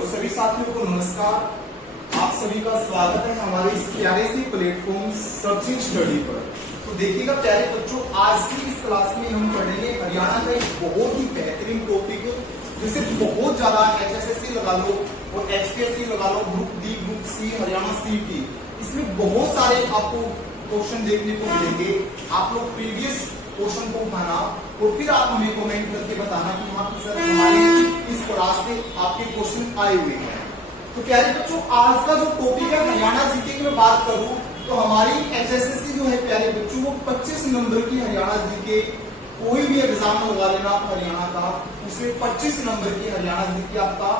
Hello सभी साथियों को नमस्कार। आप सभी का स्वागत है हमारे इस प्यारे से प्लेटफॉर्म सर्चिंग स्टडी पर। तो देखिएगा प्यारे बच्चों, आज की इस क्लास में हम पढ़ेंगे हरियाणा का एक बहुत ही बेहतरीन टॉपिक जिसे बहुत ज्यादा HSSC लगा लो और HPSC लगा लो, group D, group C, Haryana CET, इसमें बहुत सारे आपको क्वेश्चन देखने को मिलेंगे। आप लोग प्रीवियस क्वेश्चन को उठाना और फिर आप हमें कमेंट करके बताना कि हाँ सर हमारे इस क्लास से आपके क्वेश्चन आए हुए हैं। तो प्यारे बच्चों, आज का जो टॉपिक है हरियाणा जीके की मैं बात करूं तो हमारी HSSC जो है प्यारे बच्चों वो 25 नंबर की हरियाणा जीके, कोई भी एग्जाम लगा लेना आप हरियाणा का, उसमें 25 नंबर की हरियाणा जीके आपका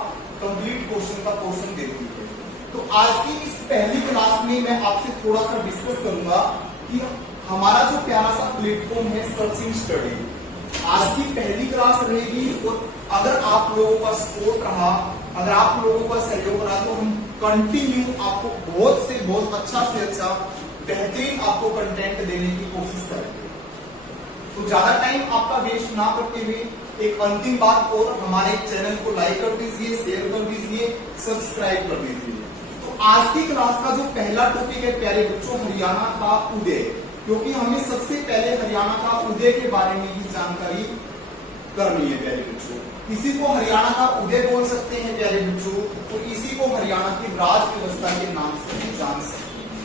कंप्लीट क्वेश्चन का क्वेश्चन देती है। तो आज की इस पहली क्लास में मैं आपसे थोड़ा सा डिस्कस करूंगा कि हमारा जो प्यारा सा प्लेटफॉर्म है सर्चिंग स्टडी, आज की पहली क्लास रहेगी और अगर आप लोगों का सपोर्ट रहा, अगर आप लोगों का सहयोग रहा तो हम कंटिन्यू आपको बहुत से बहुत अच्छा से अच्छा बेहतरीन आपको कंटेंट देने की कोशिश करेंगे। तो ज्यादा टाइम आपका वेस्ट ना करते हुए एक अंतिम बात और, हमारे चैनल को लाइक कर दीजिए, शेयर कर दीजिए, सब्सक्राइब कर दीजिए। तो आज की क्लास का जो पहला टॉपिक है प्यारे बच्चों हरियाणा का उदय, क्योंकि हमें सबसे पहले हरियाणा का उदय के बारे में ही जानकारी करनी है प्यारे बच्चों। इसी को हरियाणा का उदय बोल सकते हैं प्यारे बच्चों, और इसी को हरियाणा की राज व्यवस्था के नाम से भी जान सकते हैं।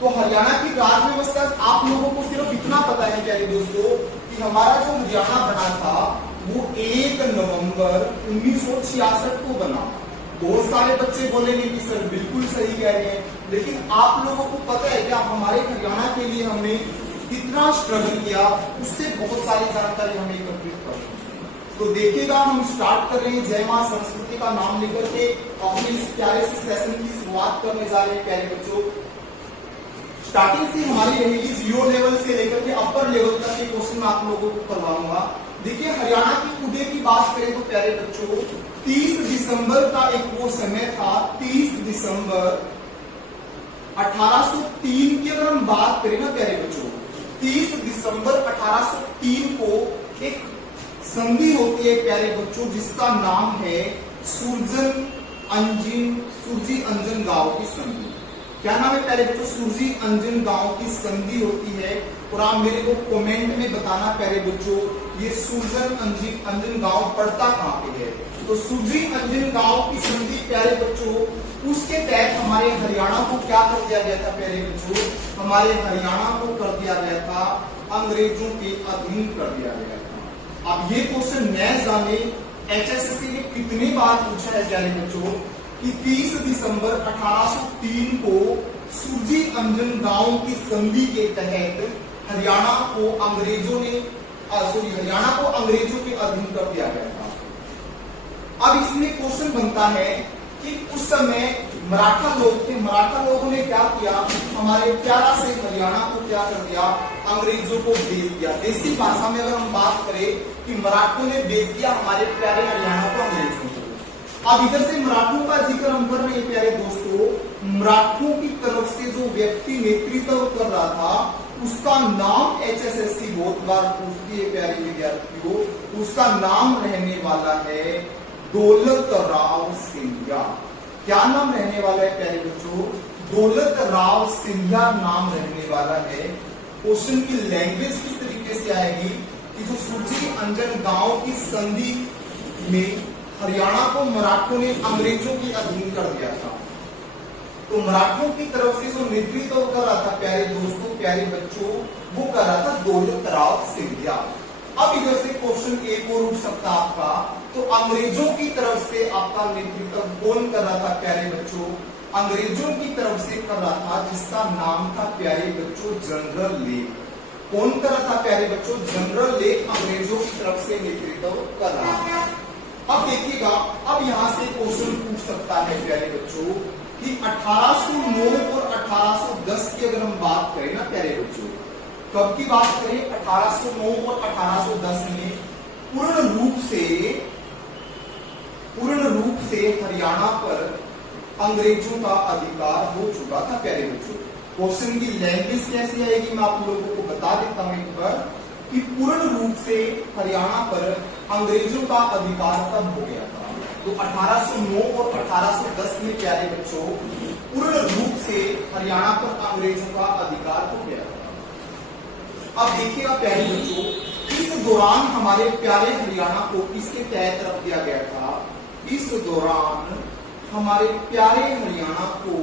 तो हरियाणा की राज व्यवस्था आप लोगों को सिर्फ इतना पता है प्यारे दोस्तों कि हमारा जो हरियाणा बना था वो 1 नवंबर 1966 को बना। बहुत सारे बच्चे बोलेंगे कि सर बिल्कुल सही कह रहे हैं, लेकिन आप लोगों को पता है क्या हमारे हरियाणा के लिए हमने कितना स्ट्रगल किया, उससे बहुत सारी जानकारी हमें एकत्रित कर। तो देखिएगा हम स्टार्ट कर रहे हैं जय मां संस्कृति का नाम लेकर के अपने इस प्यारे से सेशन की शुरुआत करने जा रहे हैं प्यारे बच्चों। स्टार्टिंग से हमारी रहेगी 0 लेवल से लेकर के अपर लेवल तक के क्वेश्चन मैं आप लोगों को करवाऊंगा। देखिए हरियाणा की उदय की बात करें तो प्यारे बच्चों 30 दिसंबर का एक वो समय था, 30 दिसंबर 1803 की अगर हम बात करें ना प्यारे बच्चों, 30 दिसंबर 1803 को एक संधि होती है प्यारे बच्चों जिसका नाम है सुरजी अंजन गांव की संधि। क्या नाम है प्यारे बच्चों? सुरजी अंजन गांव की संधि होती है। और आप मेरे को कमेंट में बताना प्यारे बच्चों ये सुरजी अंजन गांव पड़ता कहां पे है। तो सुरजी अंजन गांव की संधि प्यारे बच्चों, उसके तहत हमारे हरियाणा को क्या कर दिया गया था प्यारे बच्चों? हमारे हरियाणा को कर दिया गया था अंग्रेजों के अधीन कर दिया गया था। अब ये क्वेश्चन न जाने HSSC ने कितनी बार पूछा है प्यारे बच्चों कि 30 दिसंबर 1803 को सुरजी अंजन गांव की संधि के तहत हरियाणा को अंग्रेजों के अधीन कर दिया गया था। अब इसमें क्वेश्चन बनता है कि उस समय मराठा लोग थे, मराठा लोगों ने क्या किया, हमारे प्यारा से हरियाणा को क्या कर दिया, अंग्रेजों को बेच दिया। देसी भाषा में अगर हम बात करें कि मराठों ने बेच दिया हमारे प्यारे हरियाणा को अंग्रेजों को। अब इधर से मराठों का जिक्र हम कर रहे हैं प्यारे दोस्तों, मराठों की तरफ से जो व्यक्ति नेतृत्व कर रहा था उसका नाम HSSC बहुत बार पूछती है प्यारे विद्यार्थियों, उसका नाम रहने वाला है दौलतराव सिंधिया। क्या नाम रहने वाला है प्यारे बच्चों? दौलतराव सिंधिया नाम रहने वाला है। क्वेश्चन की लैंग्वेज किस तरीके से आएगी कि जो सुरजी अंजन गांव की संधि में हरियाणा को मराठों ने अंग्रेजों के अधीन कर दिया था, तो मराठों की तरफ से जो नेतृत्व कर रहा था प्यारे दोस्तों, प्यारे बच्चों, वो कर रहा था दौलतराव सिंधिया। अब इधर से क्वेश्चन एक और उठ सकता आपका, तो अंग्रेजों की तरफ से आपका नेतृत्व कौन कर रहा था प्यारे बच्चों? अंग्रेजों की तरफ से कर रहा था जिसका नाम था प्यारे बच्चों जनरल लेक। कौन कर रहा था प्यारे बच्चों? जनरल लेक अंग्रेजों की तरफ से नेतृत्व कर रहा था। अब देखिएगा, अब यहां से क्वेश्चन पूछ सकता है प्यारे बच्चों कि 1809 और 1810 की अगर हम बात करें ना प्यारे बच्चों, कब की बात करें? 1809 और 1810 में पूर्ण रूप से हरियाणा पर अंग्रेजों का अधिकार हो चुका था प्यारे बच्चों। क्वेश्चन की लैंग्वेज कैसी आएगी मैं आप लोगों को बता देता हूं एक बार कि पूर्ण रूप से हरियाणा पर अंग्रेजों का अधिकार तब हो गया था तो 1809 और 1810 में प्यारे बच्चों पूर्ण रूप से हरियाणा पर अंग्रेजों का अधिकार हो गया था। अब देखिएगा प्यारे बच्चों, इस दौरान हमारे प्यारे हरियाणा को किसके तहत रख दिया गया था? इस दौरान हमारे प्यारे हरियाणा को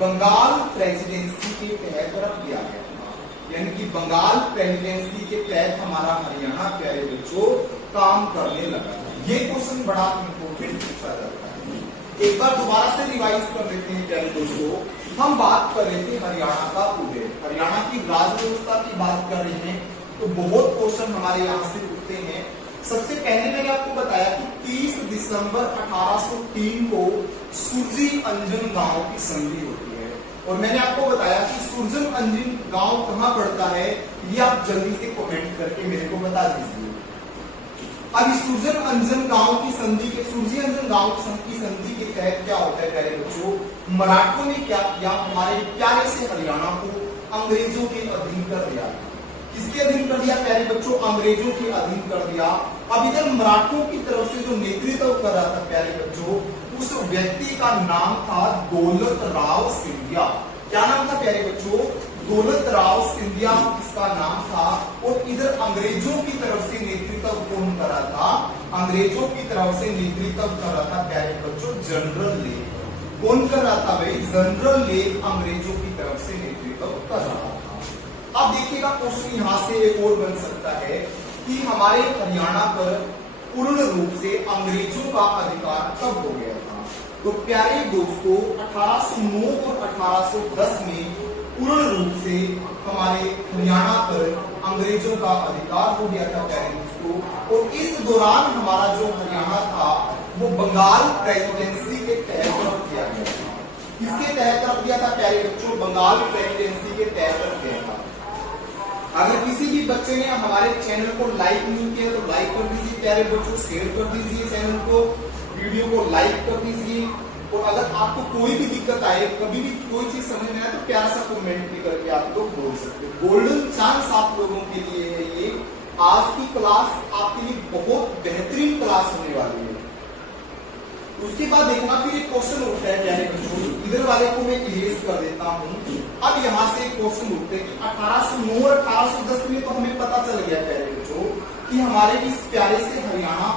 बंगाल प्रेसिडेंसी के तहत रख दिया गया था, यानी कि बंगाल प्रेसिडेंसी के तहत हमारा हरियाणा प्यारे बच्चों काम करने लगा। ये क्वेश्चन बड़ा इंपॉर्टेंट पूछा जाता है। एक बार दोबारा से रिवाइज कर लेते हैं प्यारे दोस्तों। हम बात कर रहे थे हरियाणा का उदय, हरियाणा की राज व्यवस्था की बात कर रहे हैं, तो बहुत क्वेश्चन हमारे यहाँ से उठते हैं। सबसे पहले मैंने आपको बताया कि 30 दिसंबर 1803 को सुरजी अंजन गांव की संधि होती है, और मैंने आपको बताया कि सुरजन अंजन गांव कहाँ पड़ता है, ये आप जल्दी से कमेंट करके मेरे को बता दीजिए। अब इस सुरजन अंजन गांव की संधि के सुरजी अंजन गांव की संधि के तहत क्या होता है प्यारे बच्चों? मराठों ने क्या किया? हमारे प्यारे से हरियाणा को अंग्रेजों के अधीन कर दिया। किसके अधीन कर दिया प्यारे बच्चों? अंग्रेजों के अधीन कर दिया। अब इधर मराठों की तरफ से जो नेतृत्व कर रहा था प्यारे बच्चों, उस व्यक्ति का नाम था दौलत राव सिंधिया। क्या नाम था प्यारे बच्चों? दौलत राव सिंधिया इसका नाम था। और इधर अंग्रेजों की तरफ से नेतृत्व कौन कर रहा था? अंग्रेजों की तरफ से नेतृत्व कर रहा था प्यारे बच्चों जनरल लेक। कौन कर रहा था भाई? जनरल लेक अंग्रेजों की तरफ से नेतृत्व कर रहा था। अब देखिएगा क्वेश्चन यहाँ से एक और बन सकता है कि हमारे हरियाणा पर पूर्ण रूप से अंग्रेजों का अधिकार कब हो गया था? तो प्यारे दोस्तों 1809 और 1810 में पूर्ण रूप से हमारे हरियाणा पर अंग्रेजों का अधिकार हो गया था प्यारे दोस्तों। और इस दौरान हमारा जो हरियाणा था वो बंगाल प्रेसिडेंसी के तहत रख दिया गया था। किसके तहत रख दिया था प्यारे बच्चों? बंगाल प्रेसिडेंसी के तहत रख दिया था। अगर किसी भी बच्चे ने हमारे चैनल को लाइक नहीं किया तो लाइक कर दीजिए प्यारे बच्चों, शेयर कर दीजिए चैनल को, वीडियो को लाइक कर दीजिए। और अगर आपको कोई भी दिक्कत आए, कभी भी कोई चीज समझ में आए, तो प्यारा सा कमेंट भी करके आप लोग बोल सकते हैं। गोल्डन चांस आप लोगों के लिए है ये। आज की क्लास आपके लिए बहुत बेहतरीन क्लास होने वाली है। उसके बाद देखना फिर एक क्वेश्चन उठता है प्यारे बच्चों, इधर वाले को मैं इरेज कर देता हूँ। अब यहाँ से एक क्वेश्चन उठते हैं कि 1809 और 1810 में तो हमें पता चल गया प्यारे बच्चों कि हमारे इस प्यारे से हरियाणा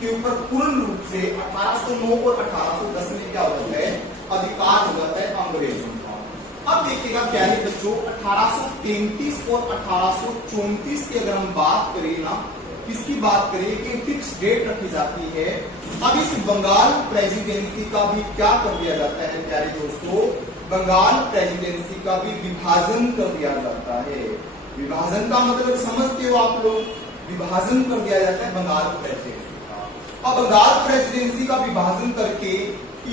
के ऊपर पूर्ण रूप से 1809 और 1810 में क्या हो जाता है? अधिकार हो जाता है अंग्रेजों का। अब देखिएगा प्यारे बच्चों 1833 और 1834 की अगर हम बात करें ना, किसकी बात करें कि फिक्स डेट रखी जाती है। अब इस बंगाल प्रेसिडेंसी का भी क्या कर दिया जाता है प्यारे दोस्तों? बंगाल प्रेसिडेंसी का भी विभाजन कर दिया जाता है। विभाजन का मतलब समझते हो आप लोग? विभाजन कर दिया जाता है बंगाल प्रेसिडेंसी का। अब बंगाल प्रेसिडेंसी का विभाजन करके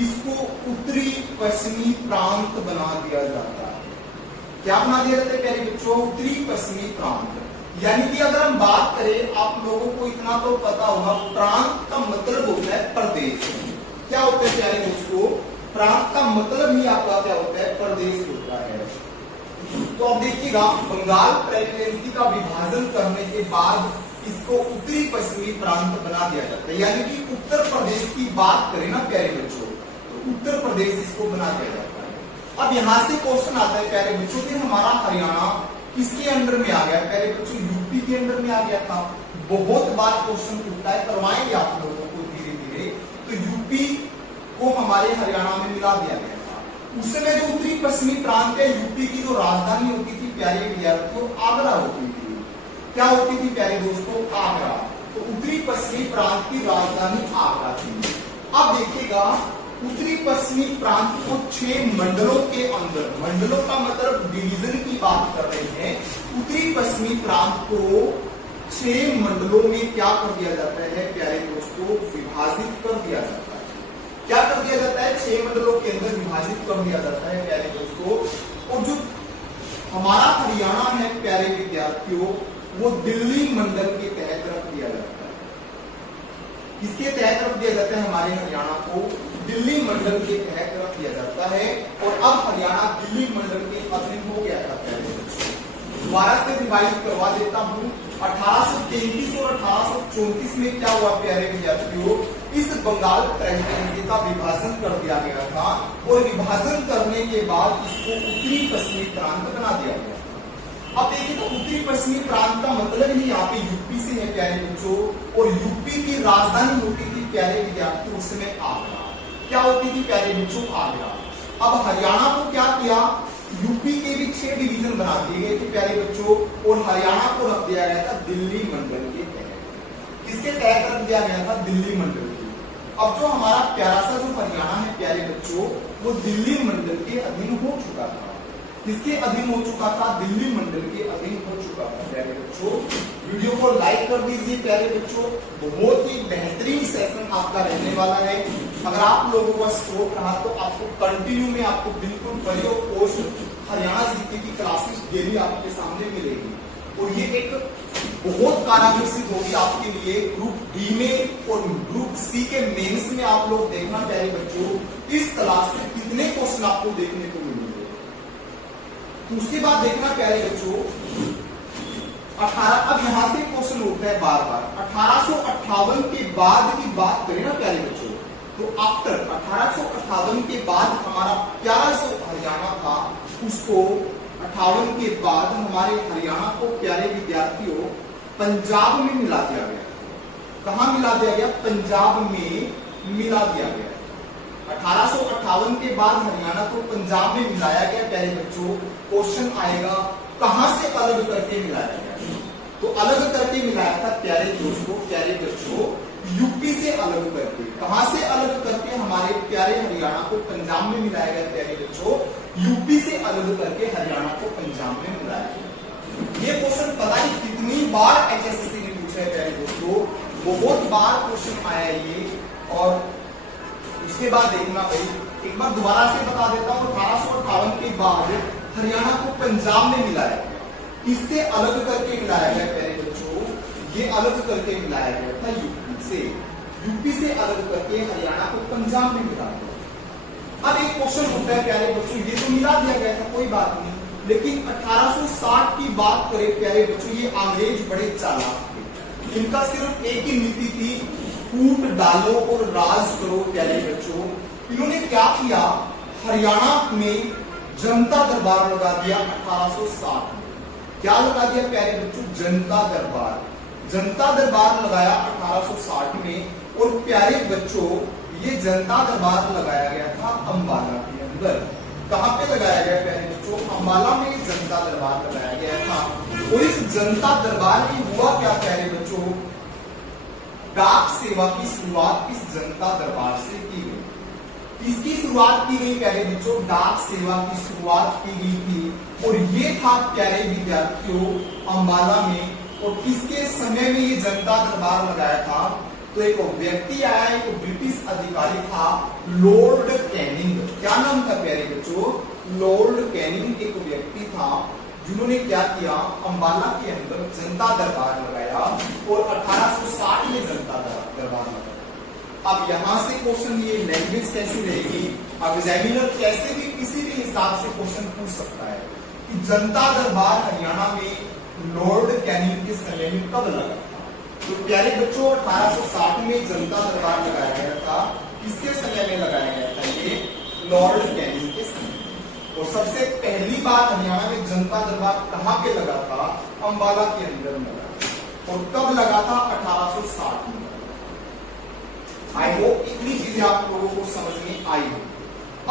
इसको उत्तरी पश्चिमी प्रांत बना दिया जाता है। क्या बना दिया जाता है प्यारे बच्चों? उत्तरी पश्चिमी प्रांत। यानी कि अगर हम बात करें, आप लोगों को इतना तो पता होगा, प्रांत का मतलब होता है प्रदेश। क्या होता है प्यारे दोस्तों? प्रांत का मतलब ही आपका क्या होता है? प्रदेश होता है। तो अब देखिएगा बंगाल प्रेसिडेंसी का विभाजन करने के बाद इसको उत्तरी पश्चिमी प्रांत बना दिया जाता है। यानी कि उत्तर प्रदेश की बात करें ना प्यारे बच्चों, तो उत्तर प्रदेश इसको बना दिया जाता है। अब यहाँ से क्वेश्चन आता है प्यारे बच्चों कि हमारा हरियाणा किसके अंडर में आ गया प्यारे बच्चों? यूपी के अंडर में आ गया था। बहुत बार क्वेश्चन उठता है, करवाएंगे आप लोगों को धीरे धीरे। तो यूपी को हमारे हरियाणा में मिला दिया गया था। उस समय जो उत्तरी पश्चिमी प्रांत है, यूपी की जो राजधानी होती थी प्यारे विद्यार्थियों, आगरा होती थी। क्या होती थी प्यारे दोस्तों? आगरा। तो उत्तरी पश्चिमी प्रांत की राजधानी आगरा थी। अब देखिएगा उत्तरी पश्चिमी प्रांत को 6 मंडलों के अंदर, मंडलों का मतलब डिवीजन की बात कर रहे हैं, उत्तरी पश्चिमी प्रांत को 6 मंडलों में क्या कर दिया जाता है प्यारे दोस्तों? विभाजित कर दिया जाता है। क्या कर दिया जाता है? 6 मंडलों के अंदर विभाजित कर दिया जाता है प्यारे दोस्तों। और जो हमारा हरियाणा है प्यारे विद्यार्थियों, वो दिल्ली मंडल के तहत रख दिया जाता है। किसके तहत रख दिया जाता है? हमारे हरियाणा को दिल्ली मंडल के तहत रख दिया जाता है। और अब हरियाणा दिल्ली मंडल के अधीन हो गया था पहले। दोबारा से रिवाइज करवा देता हूँ। 1833 और 1834 में क्या हुआ प्यारे विद्यार्थियों? इस बंगाल प्रेसिडेंसी का विभाजन कर दिया गया था और विभाजन करने के बाद इसको उत्तरी पश्चिमी प्रांत बना दिया गया। अब देखिए तो उत्तरी पश्चिमी प्रांत का मतलब ही यहाँ पे यूपी से है प्यारे बच्चों, और यूपी की राजधानी होती थी प्यारे विद्यार्थी उस समय आगरा। क्या होती थी प्यारे बच्चों? आगरा। अब हरियाणा को क्या किया, यूपी के भी 6 डिवीजन बना दिए गए थे प्यारे बच्चों, और हरियाणा को रख दिया गया था दिल्ली मंडल के तहत। किसके तहत रख दिया गया था? दिल्ली मंडल के। अब जो हमारा प्यारा सा जो हरियाणा है प्यारे बच्चों, वो दिल्ली मंडल के अधीन हो चुका था। किसके अधीन हो चुका था? दिल्ली मंडल के अधीन हो चुका था प्यारे बच्चों। वीडियो को लाइक कर दीजिए प्यारे बच्चों, बहुत ही बेहतरीन सेशन आपका रहने वाला है। अगर आप लोगों का स्कोप रहा तो आपको कंटिन्यू में आपको बिल्कुल free of cost Haryana GK की क्लासेस डेली आपके सामने मिलेगी, और ये एक बहुत कारगर सिद्ध होगी आपके लिए ग्रुप डी में और ग्रुप सी के मेंस में। आप लोग देखना प्यारे बच्चों, इस क्लास से कितने क्वेश्चन आपको देखने को मिलेंगे। उसके बाद देखना प्यारे बच्चों 18, अब यहां से क्वेश्चन उठता है बार बार 1858 के बाद की बात करें ना प्यारे बच्चों, तो आफ्टर 1858 के बाद हमारा प्यारा जो हरियाणा था उसको 58 के बाद हमारे हरियाणा को प्यारे विद्यार्थियों पंजाब में मिला दिया गया। कहां मिला दिया गया? पंजाब में मिला दिया गया। 1858 के बाद हरियाणा को पंजाब में मिलाया गया प्यारे बच्चों। क्वेश्चन आएगा कहां से अलग करके मिलाया गया? तो अलग करके मिलाया था प्यारे दोस्तों, प्यारे बच्चों, यूपी से अलग करके। कहां से अलग करके? हमारे प्यारे हरियाणा को पंजाब में मिलाया गया प्यारे बच्चों। यूपी से अलग करके हरियाणा को पंजाब में मिलाया गया। ये क्वेश्चन पता नहीं कितनी बार एचएसएससी ने पूछा है प्यारे दोस्तों, बहुत बार क्वेश्चन आया है ये। और उसके बाद देखना भाई, एक बार दोबारा से बता देता हूं, 1858 के बाद हरियाणा को पंजाब में मिलाया गया। किससे अलग करके मिलाया गया प्यारे बच्चों? ये अलग करके मिलाया गया था यूपी से। यूपी से अलग करके हरियाणा को पंजाब में मिला दिया। अब एक क्वेश्चन होता है प्यारे बच्चों, ये तो मिला दिया गया था कोई बात नहीं, लेकिन 1860 की बात करें प्यारे बच्चों, ये अंग्रेज बड़े चालाक थे। इनका सिर्फ एक ही नीति थी, फूट डालो और राज करो प्यारे बच्चों। इन्होंने क्या किया, हरियाणा में जनता दरबार लगा दिया 1860 में। क्या लगा दिया प्यारे बच्चों? जनता दरबार। जनता दरबार लगाया 1860 में, और प्यारे बच्चों ये जनता दरबार लगाया गया था अंबाला के अंदर। कहां पे लगाया गया प्यारे बच्चों? अंबाला में जनता दरबार लगाया गया था। और इस जनता दरबार में हुआ क्या प्यारे बच्चों? डाक सेवा की शुरुआत इस जनता दरबार से की गई। किसकी शुरुआत की गई प्यारे बच्चों? डाक सेवा की शुरुआत की गई थी, और ये था प्यारे विद्यार्थियों अंबाला में। और किसके समय में ये जनता दरबार लगाया था? तो एक व्यक्ति आया, एक ब्रिटिश अधिकारी था, लॉर्ड कैनिंग। क्या नाम था प्यारे बच्चों? लॉर्ड कैनिंग एक व्यक्ति था जिन्होंने क्या किया, अंबाला के अंदर जनता दरबार लगाया, और 1860 में जनता दरबार लगाया। अब यहां से क्वेश्चन, ये लैंग्वेज कैसी रहेगी, अब एग्जामिनर कैसे भी किसी भी हिसाब से क्वेश्चन पूछ सकता है कि जनता दरबार हरियाणा में लॉर्ड कैनिंग के समय में कब लगा था? तो प्यारे बच्चों 1860 में जनता दरबार लगाया गया था। किसके समय में लगाया गया था? ये लॉर्ड कैनिंग के समय। और सबसे पहली बार हरियाणा में जनता दरबार कहां पे लगा था? अंबाला के अंदर लगा। और कब लगा था? 1860 में। आई होप इतनी चीजें आप लोगों को समझ में आई हो।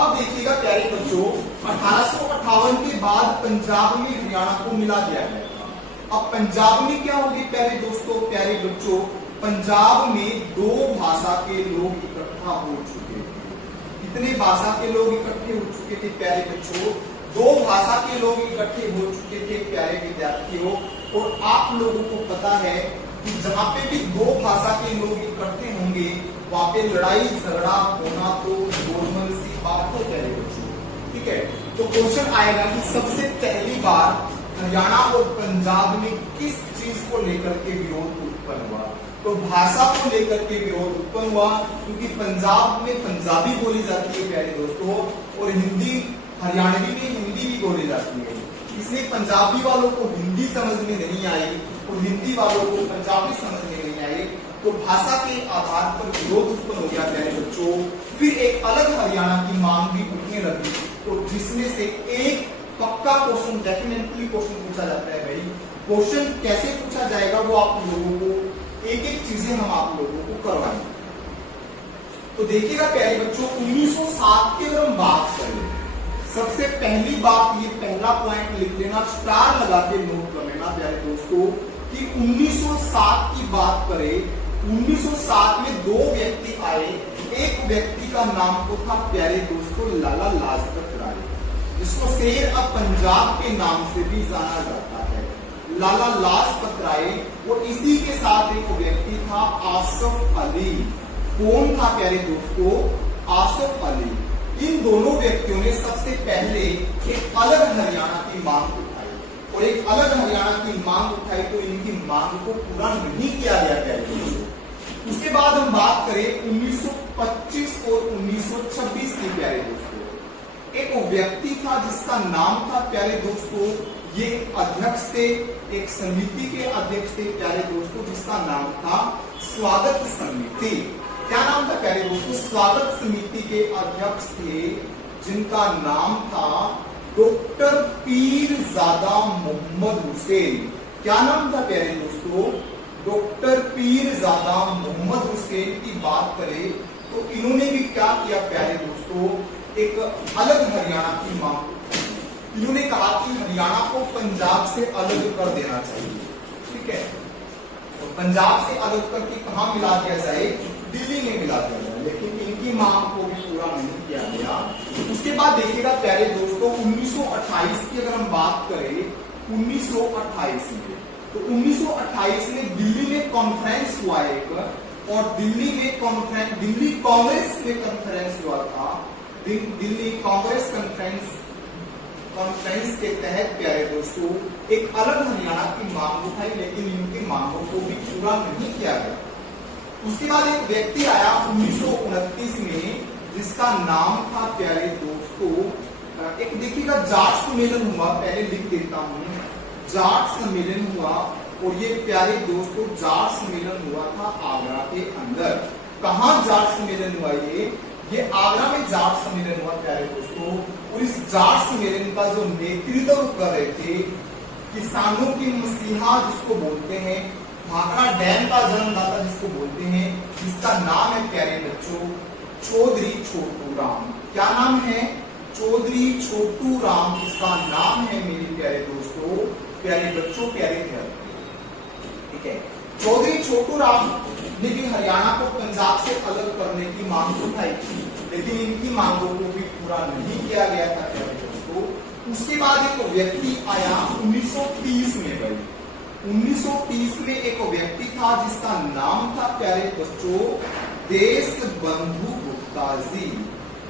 अब देखिएगा प्यारे बच्चों 1858 के बाद पंजाब में हरियाणा को मिला दिया गया था। अब पंजाब में क्या होगी प्यारे दोस्तों, प्यारे बच्चों, पंजाब में 2 भाषा के लोग इकट्ठा हो चुके थे। कितने भाषा के लोग इकट्ठे हो चुके थे प्यारे बच्चों? 2 भाषा के लोग इकट्ठे हो चुके थे प्यारे विद्यार्थियों। और आप लोगों को पता है कि जहां पे भी 2 भाषा के लोग इकट्ठे होंगे वहां पे लड़ाई झगड़ा होना तो नॉर्मल सी बात है प्यारे बच्चों, ठीक है। तो क्वेश्चन आएगा कि सबसे पहली बार हरियाणा और पंजाब में किस चीज को लेकर के विरोध उत्पन्न हुआ? तो भाषा को लेकर के विरोध उत्पन्न हुआ, क्योंकि पंजाब में पंजाबी बोली जाती है प्यारे दोस्तों, और हिंदी हरियाणवी में हिंदी भी बोली जाती है। इसलिए पंजाबी वालों को हिंदी समझ में नहीं आई, और हिंदी वालों को पंजाबी समझ में नहीं आई, तो भाषा के आधार पर विरोध उत्पन्न हो गया प्यारे बच्चों। फिर एक अलग हरियाणा की मांग भी उठने लगी, तो जिसमें से एक पक्का क्वेश्चन, डेफिनेटली क्वेश्चन पूछा जाता है भाई। क्वेश्चन कैसे पूछा जाएगा वो आप लोगों को एक एक चीजें हम आप लोगों को करवाएंगे। तो देखिएगा प्यारे बच्चों, 1907 की अगर हम बात करें, सबसे पहली बात, ये पहला पॉइंट लिख लेना, स्टार लगा के नोट कर लेना प्यारे दोस्तों, कि 1907 की बात करें, 1907 में दो व्यक्ति आए। एक व्यक्ति का नाम तो था प्यारे दोस्तों लाला लाजपत राय, जिसको शेर ऑफ पंजाब के नाम से भी जाना जाता है, लाला लाजपत राय। और इसी के साथ एक व्यक्ति था आसफ अली। कौन था प्यारे दोस्तों? आसफ अली। इन दोनों व्यक्तियों ने सबसे पहले एक अलग हरियाणा की मांग उठाई, और एक अलग हरियाणा की मांग उठाई तो इनकी मांग को पूरा नहीं किया गया प्यारे दोस्तों। उसके बाद हम बात करें 1925 और 1926 की प्यारे दोस्तों। एक व्यक्ति था जिसका नाम था प्यारे दोस्तों, ये अध्यक्ष थे, एक समिति के अध्यक्ष थे प्यारे दोस्तों, जिसका नाम था स्वागत समिति। क्या नाम था प्यारे दोस्तों? स्वागत समिति के अध्यक्ष थे, जिनका नाम था डॉक्टर पीरजादा मोहम्मद हुसैन। क्या नाम था प्यारे दोस्तों? डॉक्टर पीरजादा मोहम्मद हुसैन की बात करें तो इन्होंने भी क्या किया प्यारे दोस्तों, एक अलग हरियाणा की मांग। इन्होंने कहा कि हरियाणा को पंजाब से अलग कर देना चाहिए, ठीक है। तो पंजाब से अलग करके कहां मिला दिया जाए? दिल्ली में मिला दिया जाए, लेकिन इनकी मांग को भी पूरा नहीं किया गया। उसके बाद देखिएगा प्यारे दोस्तों, 1928 की अगर हम बात करें, 1928 में, तो 1928 में दिल्ली में कॉन्फ्रेंस हुआ एक, और दिल्ली में कॉन्फ्रेंस, दिल्ली कांग्रेस में कॉन्फ्रेंस हुआ था। दिल्ली कांग्रेस कॉन्फ्रेंस के तहत प्यारे दोस्तों एक अलग हरियाणा की मांग उठाई, लेकिन इनकी मांगों को भी पूरा नहीं किया गया। उसके बाद एक व्यक्ति आया 1929 में, जिसका नाम था प्यारे दोस्तों, एक देखिएगा जाट सम्मेलन हुआ, पहले लिख देता हूं, जाट सम्मेलन हुआ। और ये प्यारे दोस्तों जाट सम्मेलन हुआ था आगरा के अंदर। कहां जाट सम्मेलन हुआ? ये आगरा में जाट सम्मेलन हुआ प्यारे दोस्तों। और इस जाट सम्मेलन का जो नेतृत्व कर रहे थे किसानों की मसीहा जिसको बोलते हैं, भाखड़ा डैम का जन्मदाता जिसको बोलते हैं, जिसका नाम है प्यारे बच्चों चौधरी छोटू राम। क्या नाम है? चौधरी छोटू राम, इसका नाम है मेरे प्यारे दोस्तों, प्यारे बच्चों, प्यारे घर, ठीक है। चौधरी छोटू राम ने भी हरियाणा को पंजाब से अलग करने की मांग उठाई थी, लेकिन इनकी मांगों को भी पूरा नहीं किया गया था प्यारे दोस्तों। उसके बाद एक व्यक्ति आया 1930 में भाई, 1930 में एक व्यक्ति था जिसका नाम था प्यारे बच्चों देश बंधु गुप्ता जी।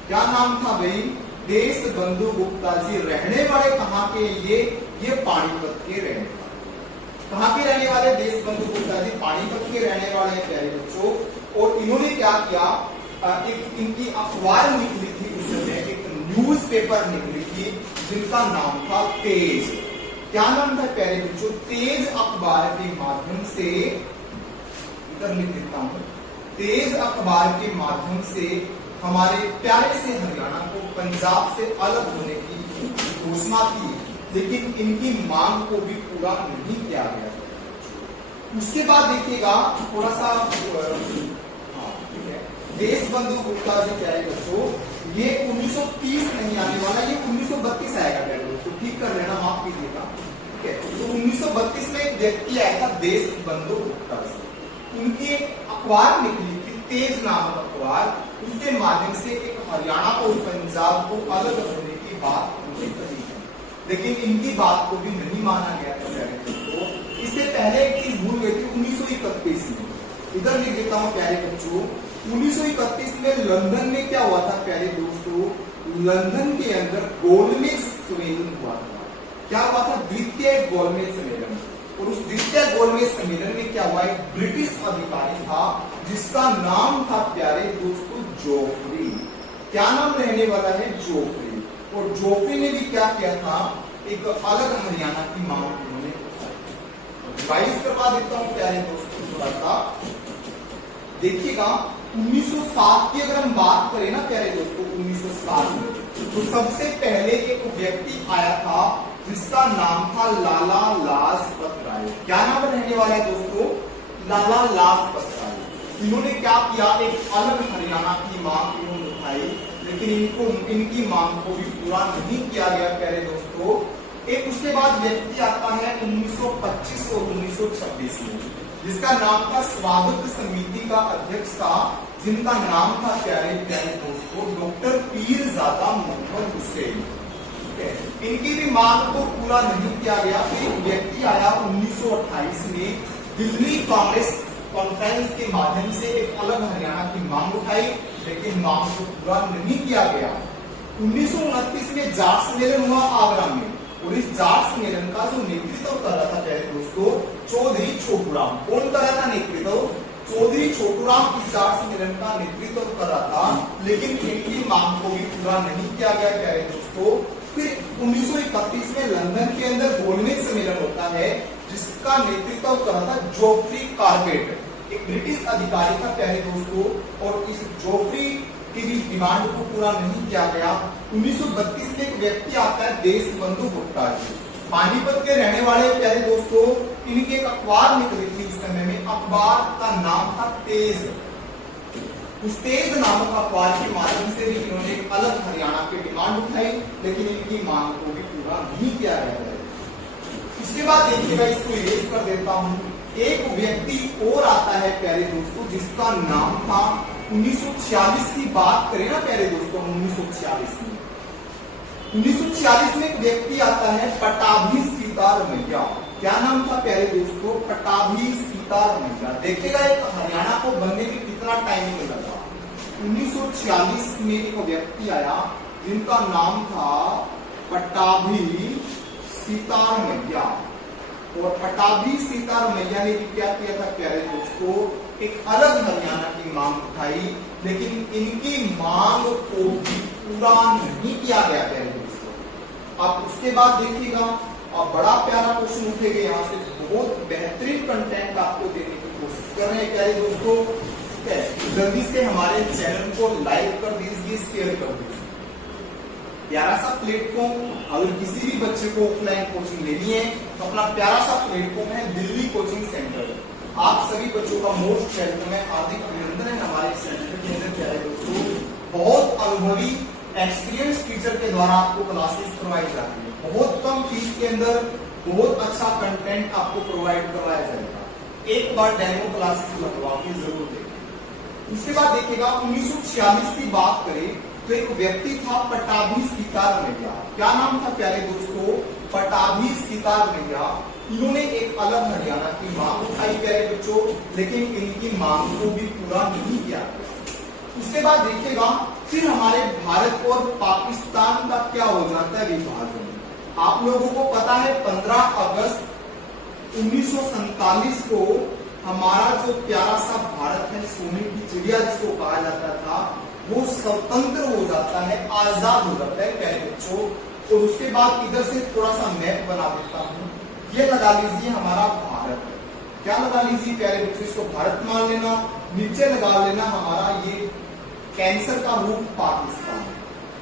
क्या नाम था भाई? देश बंधु गुप्ता जी। रहने वाले कहाँ के? ये पानीपत के रहने वाले। कहाँ के रहने वाले? देश बंधु गुप्ता जी पानीपत के रहने वाले हैं प्यारे बच्चों। और इन्होंने क्या किया, एक इनकी अखबार निकली थी उस समय, एक न्यूज़पेपर निकली थी जिनका नाम था तेज। क्या नाम था प्यारे बच्चों? तेज अखबार के माध्यम से, इधर लिख देता हूं, तेज अखबार के माध्यम से हमारे प्यारे से हरियाणा को पंजाब से अलग होने की घोषणा की, लेकिन इनकी मांग को भी पूरा नहीं किया गया। उसके बाद देखिएगा थोड़ा सा, ठीक है, देश बंधु गुप्ता जी प्यारे बच्चों, ये 1930 नहीं आने वाला, ये 1932 आएगा प्यारे दोस्तों, ठीक कर लेना, माफ कीजिएगा, ठीक है। तो 1932 में एक व्यक्ति आया था देश बंधु गुप्ता जी, उनकी एक अखबार निकली थी तेज नामक अखबार, उसके माध्यम से एक हरियाणा और पंजाब को अलग होने की बात उन्होंने कही है, लेकिन इनकी बात को भी नहीं माना गया था प्यारे दोस्तों। इससे पहले एक चीज भूल गई थी 1931 में, इधर लिख देता हूं प्यारे बच्चों, 1931 में लंदन में क्या हुआ था प्यारे दोस्तों? लंदन के अंदर गोलमेज सम्मेलन हुआ था। क्या हुआ था? द्वितीय गोलमेज सम्मेलन। और उस द्वितीय गोलमेज सम्मेलन में क्या हुआ? एक ब्रिटिश अधिकारी था जिसका नाम था प्यारे दोस्तों जोफरी। क्या नाम रहने वाला है? जोफरी। और जोफरी ने भी क्या किया था? एक अलग हरियाणा की मांग उन्होंने, रिवाइज करवा देता हूं प्यारे दोस्तों थोड़ा सा। देखिएगा 1907 की अगर हम बात करें ना प्यारे दोस्तों, 1907 में तो सबसे पहले एक व्यक्ति आया था जिसका नाम था लाला लाजपत राय। क्या नाम रहने वाला है दोस्तों? लाला लाजपत राय। इन्होंने क्या किया, एक अलग हरियाणा की मांग इन्होंने उठाई, लेकिन इनकी मांग को भी पूरा नहीं किया गया प्यारे दोस्तों। एक उसके बाद व्यक्ति आता है 1925 और 1926 में, जिसका नाम था स्वागत समिति का अध्यक्ष था, जिनका नाम था प्यारे प्यारे दोस्तों डॉक्टर पीरजादा मोहम्मद हुसैन। इनकी भी मांग को पूरा नहीं किया गया। एक व्यक्ति आया 1928 में, दिल्ली कांग्रेस कॉन्फ्रेंस के माध्यम से एक अलग हरियाणा की मांग उठाई, लेकिन मांग को पूरा नहीं किया गया। 1929 में जाट सम्मेलन हुआ आगरा में, और इस जाट सम्मेलन का जो नेतृत्व कर रहा था प्यारे दोस्तों चौधरी छोटूराम। कौन कर रहा था नेतृत्व? चौधरी छोटूराम इस जाट सम्मेलन का नेतृत्व कर रहा था, लेकिन इनकी मांग को भी पूरा नहीं किया गया प्यारे दोस्तों। फिर 1931 में लंदन के अंदर गोलमेज सम्मेलन होता है, जिसका नेतृत्व कर रहा था जोफ्री कार्बेट, एक ब्रिटिश अधिकारी था प्यारे दोस्तों, और इस जोफ्री की भी डिमांड को पूरा नहीं किया गया। 1932 में एक व्यक्ति आता है देशबंधु गुप्ता जी, पानीपत के रहने वाले प्यारे दोस्तों। इनकी एक अखबार निकली थी उस समय में, अखबार का नाम था तेज। उस तेज नामक अखबार के माध्यम से भी इन्होंने एक अलग हरियाणा की डिमांड उठाई, लेकिन इनकी मांग को भी पूरा नहीं किया गया। इसके बाद देखिएगा, इसको इरेज कर देता हूं। एक व्यक्ति और आता है प्यारे दोस्तों, जिसका नाम था 1946 की बात करें ना प्यारे दोस्तों, 1946 में एक व्यक्ति आता है पटाभी सीतारमैया। क्या नाम था प्यारे दोस्तों? पटाभी सीतारमैया। देखिएगा एक हरियाणा को बनने में कितना टाइम लगा। 1946 में एक व्यक्ति आया जिनका नाम था पटाभी सीतारमैया, और पटाभी सीतारमैया ने भी क्या किया था प्यारे दोस्तों, एक अलग हरियाणा की मांग उठाई, लेकिन इनकी मांग को भी पूरा नहीं किया गया प्यारे दोस्तों। आप उसके बाद देखिएगा, और बड़ा प्यारा क्वेश्चन उठेगा यहाँ से, बहुत बेहतरीन कंटेंट आपको देने की कोशिश कर रहे हैं प्यारे दोस्तों। जल्दी से हमारे चैनल को लाइक कर दीजिए, शेयर कर दीजिए। प्यारा सा प्लेटफॉर्म, अगर किसी भी बच्चे को ऑफलाइन कोचिंग लेनी है तो अपना प्यारा सा प्लेटफॉर्म है दिल्ली कोचिंग सेंटर। आप सभी बच्चों का मोस्ट वेलकम है, हार्दिक अभिनंदन है हमारे सेंटर के अंदर प्यारे दोस्तों। बहुत अनुभवी एक्सपीरियंस टीचर के द्वारा आपको क्लासेस करवाई जाती है, बहुत कम फीस के अंदर बहुत अच्छा कंटेंट आपको प्रोवाइड करवाया जाएगा। एक बार डेमो क्लासेस लगवा के जरूर देखें। उसके बाद देखिएगा 1946 की बात करें तो एक व्यक्ति था पटाभी सीतारमैया। क्या नाम था प्यारे दोस्तों? पटाभी सीतारमैया। इन्होंने एक अलग हरियाणा की मांग उठाई प्यारे बच्चों, लेकिन इनकी मांग को भी पूरा नहीं किया। उसके बाद देखिएगा, फिर हमारे भारत और पाकिस्तान का क्या हो जाता है विभाजन। आप लोगों को पता है 15 अगस्त 1947 को हमारा जो प्यारा सा भारत है, सोने की चिड़िया जिसको कहा जाता था, वो स्वतंत्र हो जाता है, आजाद हो जाता है प्यारे बच्चों। और उसके बाद इधर से थोड़ा सा मैप बना देता हूं, ये लगा लीजिए हमारा भारत। क्या लगा लीजिए प्यारे बच्चों? इसको भारत मान लेना, नीचे लगा लेना हमारा ये कैंसर का रूप पाकिस्तान।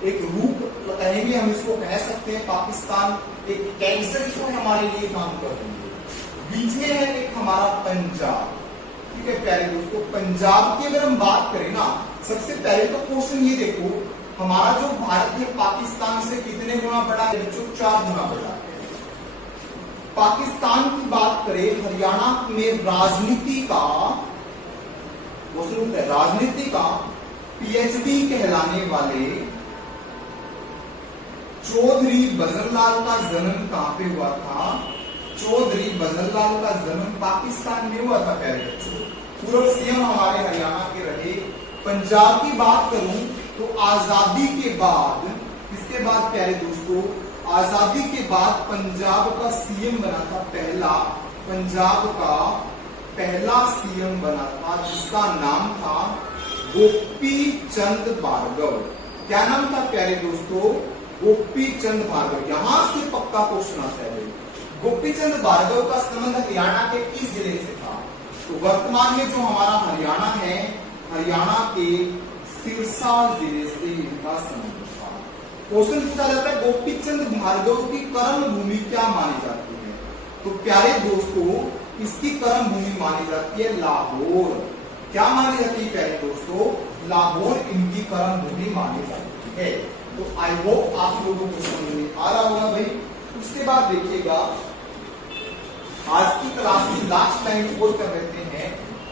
एक रूप कहेंगे हम इसको, कह सकते हैं पाकिस्तान एक कैंसर को हमारे लिए काम कर रही है। बीच में है एक हमारा पंजाब। ठीक है प्यारे दोस्तों, पंजाब की अगर हम बात करें ना, सबसे पहले तो क्वेश्चन ये देखो, हमारा जो भारत है पाकिस्तान से कितने गुना बड़ा है बच्चों? 4 गुना बड़ा है। पाकिस्तान की बात करें, हरियाणा में राजनीति का क्वेश्चन है, राजनीति का पीएचडी कहलाने वाले चौधरी बजरलाल का जन्म कहां पे हुआ था? चौधरी बजरलाल का जन्म पाकिस्तान में हुआ था प्यारे बच्चों। पूर्व सीएम हमारे हरियाणा के रहे। पंजाब की बात करूं तो आजादी के बाद, इसके बाद प्यारे दोस्तों, आजादी के बाद पंजाब का सीएम बना था पहला, पंजाब का पहला सीएम बना था जिसका नाम था गोपी चंद भार्गव। क्या नाम था प्यारे दोस्तों? गोपी चंद भार्गव। यहां से पक्का क्वेश्चन आता है, गोपीचंद भार्गव का संबंध हरियाणा के किस जिले से था? तो वर्तमान में जो हमारा हरियाणा है, हरियाणा के सिरसा जिले से इनका संबंध था। क्वेश्चन पूछा जाता है गोपीचंद भार्गव की कर्म भूमि क्या मानी जाती है? तो प्यारे दोस्तों, इसकी कर्म भूमि मानी जाती है लाहौर। क्या मानी जाती है प्यारे दोस्तों? लाहौर इनकी कर्म भूमि मानी जाती है। तो आई होप आप लोगों को समझ में आ रहा होगा भाई। उसके बाद देखिएगा, आज की क्लास की लास्ट टाइम और कर लेते हैं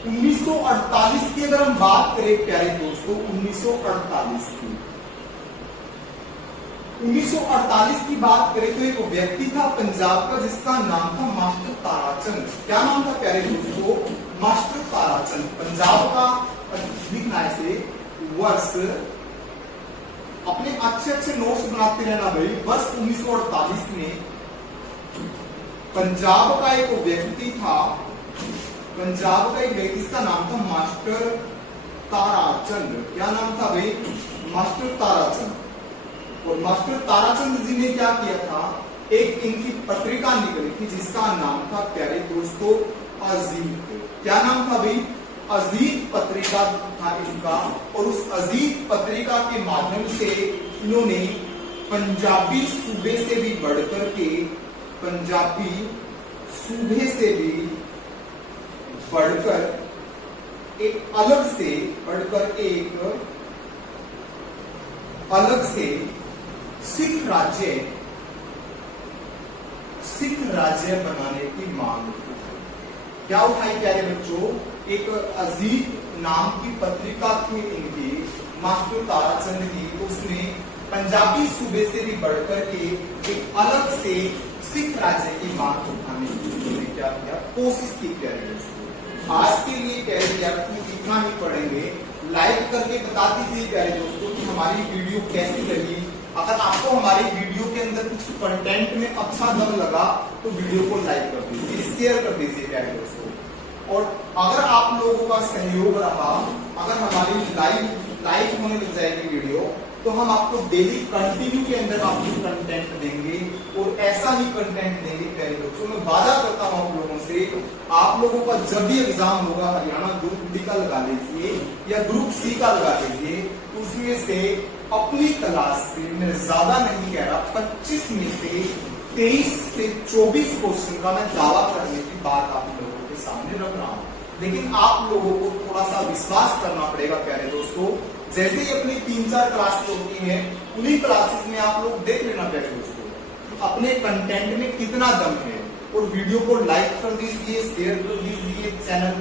1948 की अगर हम बात करें प्यारे दोस्तों, 1948 की 1948 की बात करें तो एक व्यक्ति था पंजाब का जिसका नाम था मास्टर ताराचंद। क्या नाम था प्यारे दोस्तों? मास्टर ताराचंद। पंजाब का लिखना है वर्ष, अपने अच्छे अच्छे नोट्स बनाते रहना भाई। वर्ष 1948 में पंजाब का एक व्यक्ति था, पंजाब का एक व्यक्ति, इसका नाम था मास्टर ताराचंद। क्या नाम था भाई? मास्टर ताराचंद। और मास्टर ताराचंद जी ने क्या किया था, एक इनकी पत्रिका निकली थी जिसका नाम था प्यारे दोस्तों अजीत। क्या नाम था भाई? अजीत पत्रिका था इनका। और उस अजीत पत्रिका के माध्यम से इन्होंने पंजाबी सूबे से भी बढ़कर के, पंजाबी सूबे से भी बढ़कर एक अलग से, बढ़कर एक अलग से सिख राज्य बनाने की मांग की। क्या उठाई प्यारे बच्चों? एक अजीत नाम की पत्रिका थी इनकी, मास्टर ताराचंद की। उसने पंजाबी सूबे से भी बढ़कर के एक अलग से सिख राज्य की मांग उठाने की उन्होंने क्या किया, कोशिश की प्यारे दोस्तों। आज के लिए प्यारे विद्यार्थी इतना ही पढ़ेंगे। लाइक करके बता दीजिए प्यारे दोस्तों कि हमारी वीडियो कैसी लगी। अगर आपको हमारी वीडियो के अंदर कुछ कंटेंट में अच्छा दम लगा तो वीडियो को लाइक कर दीजिए, शेयर कर दीजिए प्यारे दोस्तों। और अगर आप लोगों का सहयोग रहा, अगर हमारी लाइक होने लग जाएगी वीडियो, तो हम आपको डेली कंटिन्यू के अंदर आपको कंटेंट देंगे और ऐसा ही कंटेंट देंगे प्यारे बच्चों। मैं वादा करता हूं आप लोगों से, आप लोगों का जब भी एग्जाम होगा, हरियाणा ग्रुप डी का लगा लीजिए या ग्रुप सी का लगा लीजिए, तो उसमें से अपनी क्लास से, मैं ज्यादा नहीं कह रहा, 25 में से 23 से 24 क्वेश्चन का मैं दावा करने की बात आप लोगों के सामने रख रहा हूं। लेकिन आप लोगों को थोड़ा सा विश्वास करना पड़ेगा प्यारे दोस्तों। जैसे ही अपनी 3-4 क्लास होती हैं, उन्हीं क्लासेस में आप लोग देख लेना प्यारे दोस्तों अपने कंटेंट में कितना दम है। और वीडियो को लाइक कर दीजिए, शेयर कर दीजिए, चैनल